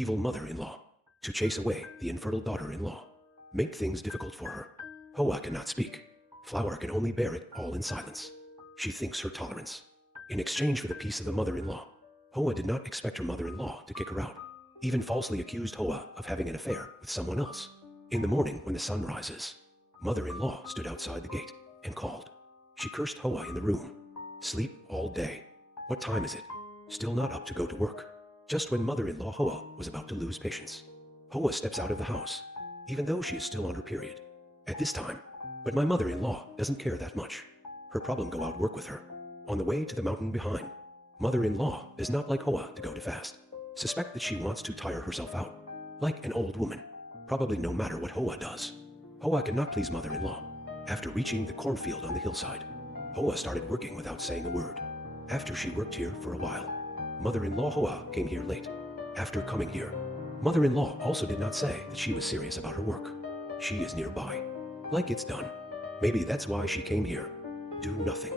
evil mother-in-law, to chase away the infertile daughter-in-law, make things difficult for her. Hoa cannot speak. Flower can only bear it all in silence. She thinks her tolerance. In exchange for the peace of the mother-in-law, Hoa did not expect her mother-in-law to kick her out, even falsely accused Hoa of having an affair with someone else. In the morning when the sun rises, mother-in-law stood outside the gate and called. She cursed Hoa in the room. Sleep all day. What time is it? Still not up to go to work. Just when mother-in-law Hoa was about to lose patience, Hoa steps out of the house, even though she is still on her period. At this time, but my mother-in-law doesn't care that much. Her problem go out work with her. On the way to the mountain behind, mother-in-law does not like Hoa to go too fast. Suspect that she wants to tire herself out, like an old woman. Probably no matter what Hoa does. Hoa cannot please mother-in-law. After reaching the cornfield on the hillside, Hoa started working without saying a word. After she worked here for a while, mother-in-law Hoa came here late. After coming here, mother-in-law also did not say that she was serious about her work. She is nearby. Like it's done. Maybe that's why she came here. Do nothing.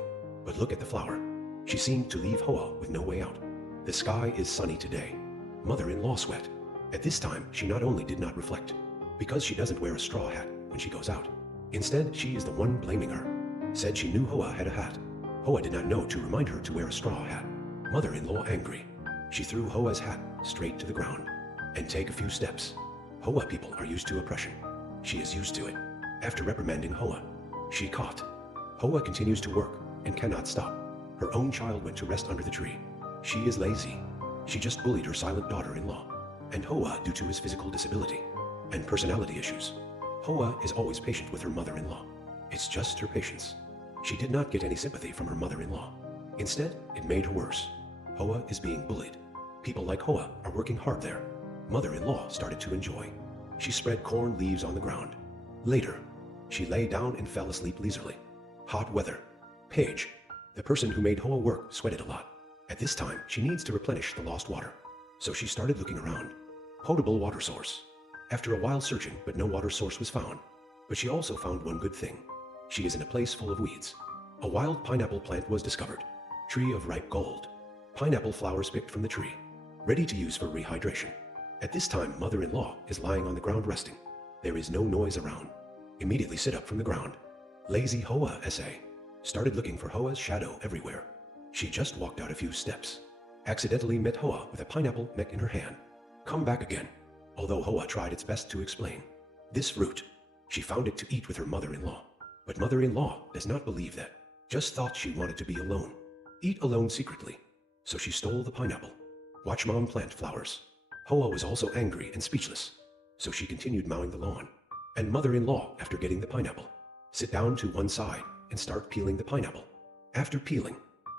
But look at the flower. She seemed to leave Hoa with no way out. The sky is sunny today. Mother-in-law sweat. At this time, she not only did not reflect, because she doesn't wear a straw hat when she goes out. Instead, she is the one blaming her. Said she knew Hoa had a hat. Hoa did not know to remind her to wear a straw hat. Mother-in-law angry. She threw Hoa's hat straight to the ground and take a few steps. Hoa people are used to oppression. She is used to it. After reprimanding Hoa, she caught. Hoa continues to work and cannot stop. Her own child went to rest under the tree. She is lazy. She just bullied her silent daughter-in-law. And Hoa due to his physical disability and personality issues. Hoa is always patient with her mother-in-law. It's just her patience. She did not get any sympathy from her mother-in-law. Instead, it made her worse. Hoa is being bullied. People like Hoa are working hard there. Mother-in-law started to enjoy. She spread corn leaves on the ground. Later, she lay down and fell asleep leisurely. Hot weather. Paige, the person who made Hoa work, sweated a lot. At this time, she needs to replenish the lost water. So she started looking around. Potable water source. After a while searching, but no water source was found. But she also found one good thing. She is in a place full of weeds. A wild pineapple plant was discovered. Tree of ripe gold. Pineapple flowers picked from the tree. Ready to use for rehydration. At this time, mother-in-law is lying on the ground resting. There is no noise around. Immediately sit up from the ground. Lazy Hoa essay. Started looking for Hoa's shadow everywhere. She just walked out a few steps. Accidentally met Hoa with a pineapple neck in her hand. Come back again. Although Hoa tried its best to explain. This fruit. She found it to eat with her mother-in-law. But mother-in-law does not believe that. Just thought she wanted to be alone. Eat alone secretly. So she stole the pineapple. Watch mom plant flowers. Hoa was also angry and speechless. So she continued mowing the lawn. And mother-in-law, after getting the pineapple, sit down to one side and start peeling the pineapple. After peeling,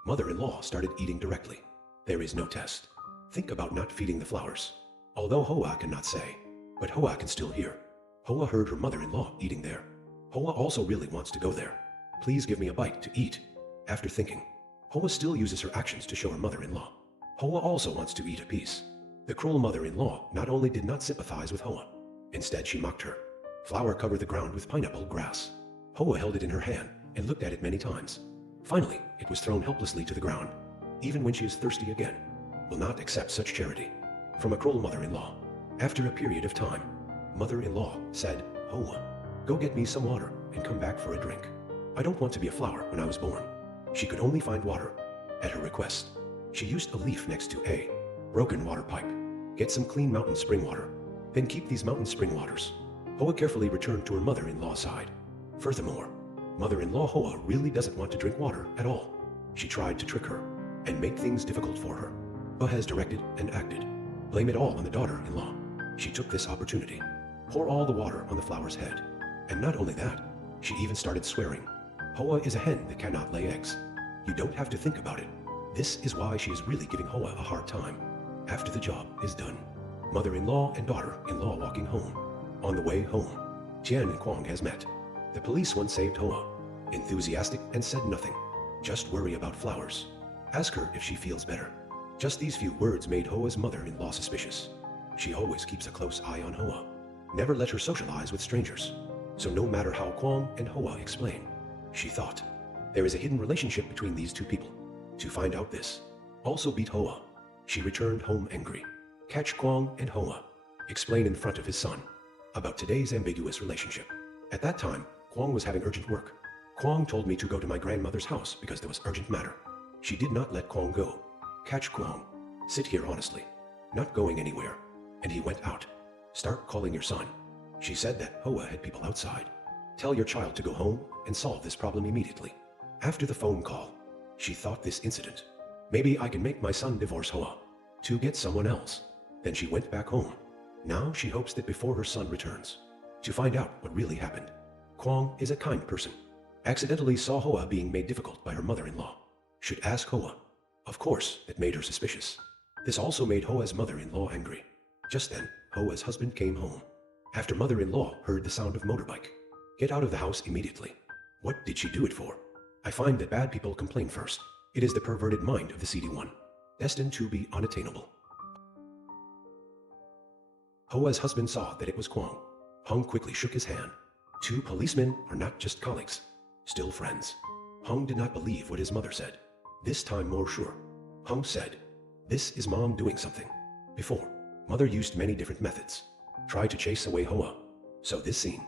mother-in-law started eating directly. There is no test. Think about not feeding the flowers. Although Hoa cannot say, but Hoa can still hear. Hoa heard her mother-in-law eating there. Hoa also really wants to go there. Please give me a bite to eat. After thinking, Hoa still uses her actions to show her mother-in-law. Hoa also wants to eat a piece. The cruel mother-in-law not only did not sympathize with Hoa, instead she mocked her. Flower covered the ground with pineapple grass. Hoa held it in her hand and looked at it many times. Finally, it was thrown helplessly to the ground. Even when she is thirsty again, will not accept such charity from a cruel mother-in-law. After a period of time, mother-in-law said, Hoa, go get me some water and come back for a drink. I don't want to be a flower when I was born. She could only find water. At her request, she used a leaf next to a broken water pipe. Get some clean mountain spring water. Then keep these mountain spring waters. Hoa carefully returned to her mother-in-law's side. Furthermore, mother-in-law Hoa really doesn't want to drink water at all. She tried to trick her and make things difficult for her. Hoa has directed and acted. Blame it all on the daughter-in-law. She took this opportunity. Pour all the water on the flower's head. And not only that, she even started swearing. Hoa is a hen that cannot lay eggs. You don't have to think about it. This is why she is really giving Hoa a hard time. After the job is done, mother-in-law and daughter-in-law walking home. On the way home, Tian and Kwang has met. The police once saved Hoa. Enthusiastic and said nothing. Just worry about flowers. Ask her if she feels better. Just these few words made Hoa's mother-in-law suspicious. She always keeps a close eye on Hoa. Never let her socialize with strangers. So no matter how Kwang and Hoa explain, she thought, there is a hidden relationship between these two people. To find out this, also beat Hoa. She returned home angry. Catch Kwong and Hoa. Explain in front of his son about today's ambiguous relationship. At that time, Kwong was having urgent work. Kwong told me to go to my grandmother's house because there was urgent matter. She did not let Kwong go. Catch Kwong. Sit here honestly. Not going anywhere. And he went out. Start calling your son. She said that Hoa had people outside. Tell your child to go home and solve this problem immediately. After the phone call, she thought this incident. Maybe I can make my son divorce Hoa to get someone else. Then she went back home. Now she hopes that before her son returns, to find out what really happened. Kwong is a kind person. Accidentally saw Hoa being made difficult by her mother-in-law. Should ask Hoa. Of course, that made her suspicious. This also made Hoa's mother-in-law angry. Just then, Hoa's husband came home. After mother-in-law heard the sound of motorbike. Get out of the house immediately. What did she do it for? I find that bad people complain first. It is the perverted mind of the seedy one, destined to be unattainable. Hoa's husband saw that it was Kwong. Hung quickly shook his hand. Two policemen are not just colleagues, still friends. Hung did not believe what his mother said. This time more sure. Hung said, "This is mom doing something." Before, mother used many different methods. Tried to chase away Hoa. So this scene.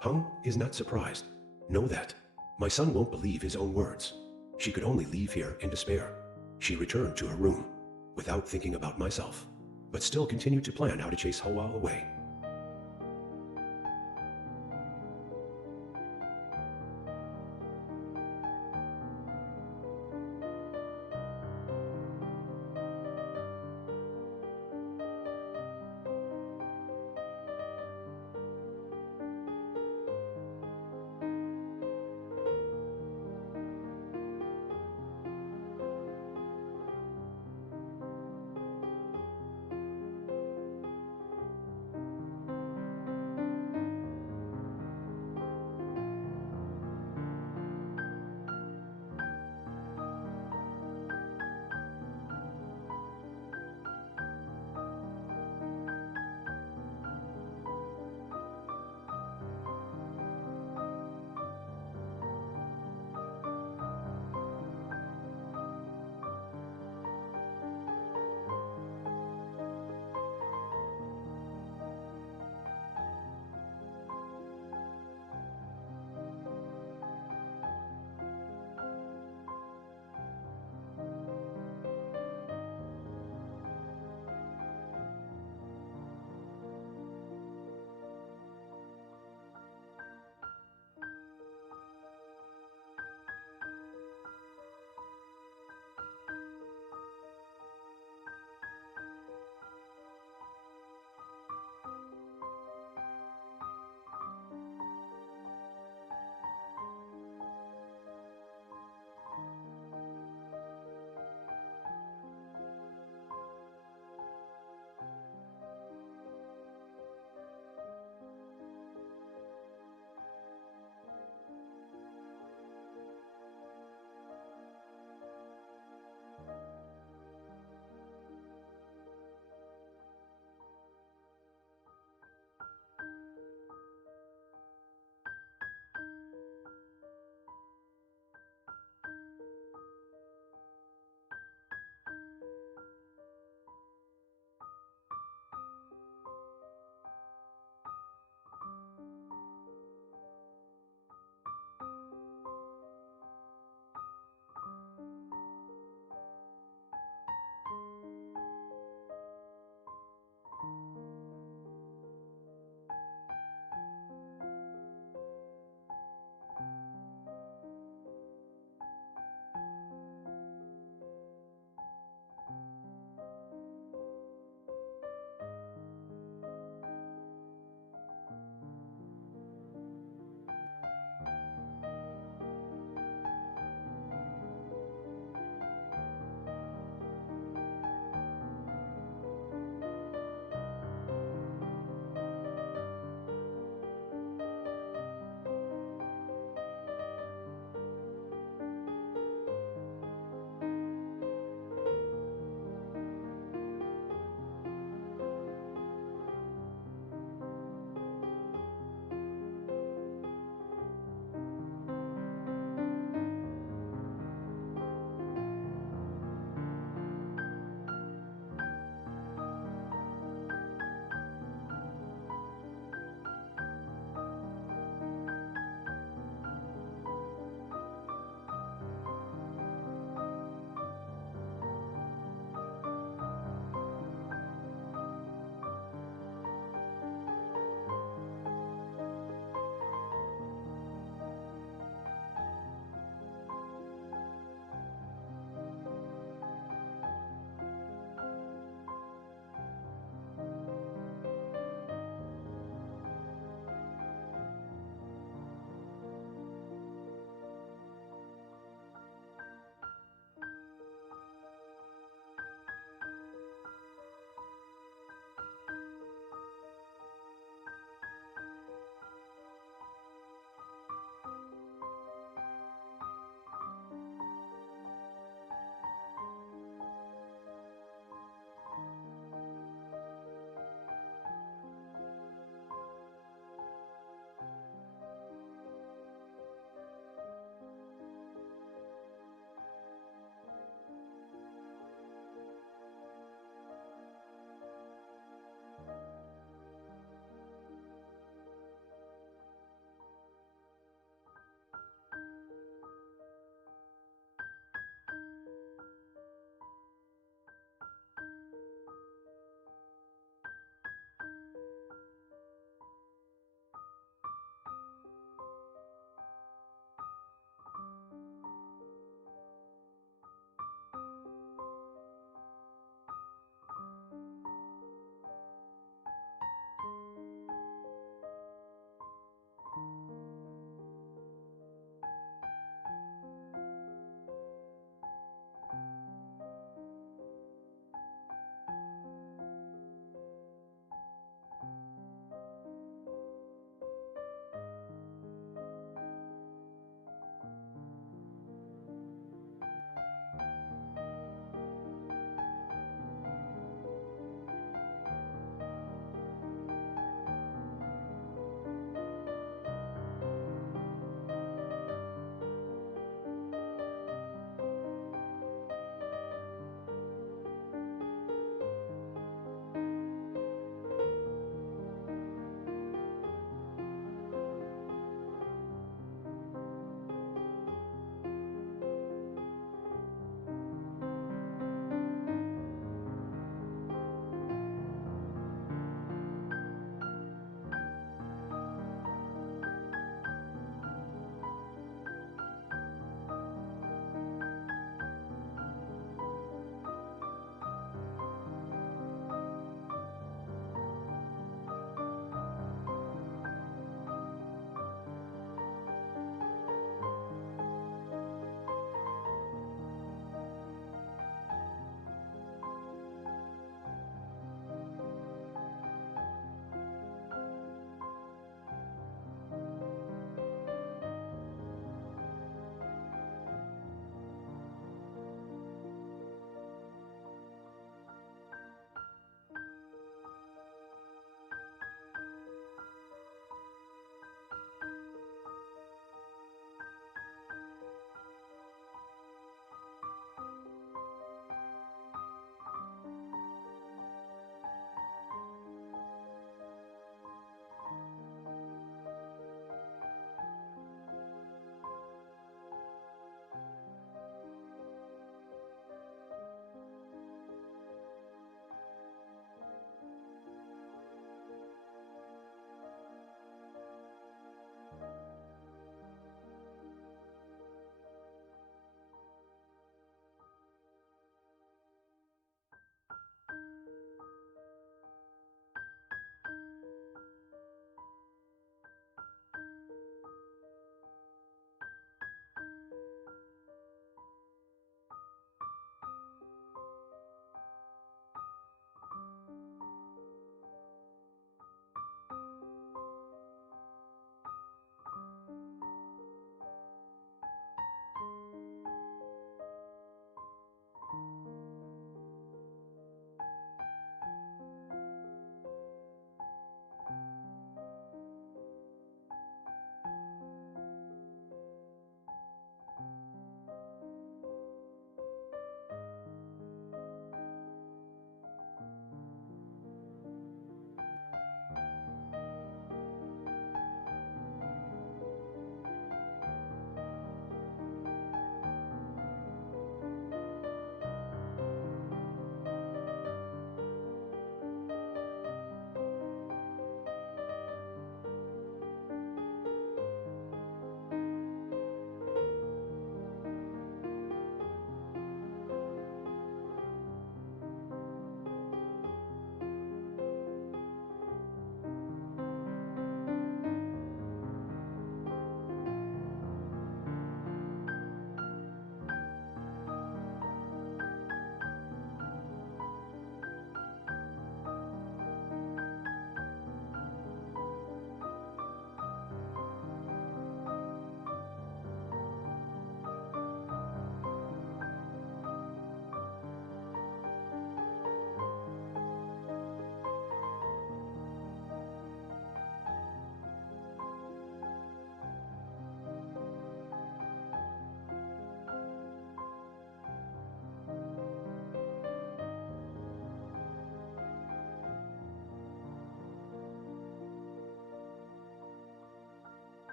Hung is not surprised. Know that. My son won't believe his own words. She could only leave here in despair. She returned to her room, without thinking about myself, but still continued to plan how to chase Hoa away.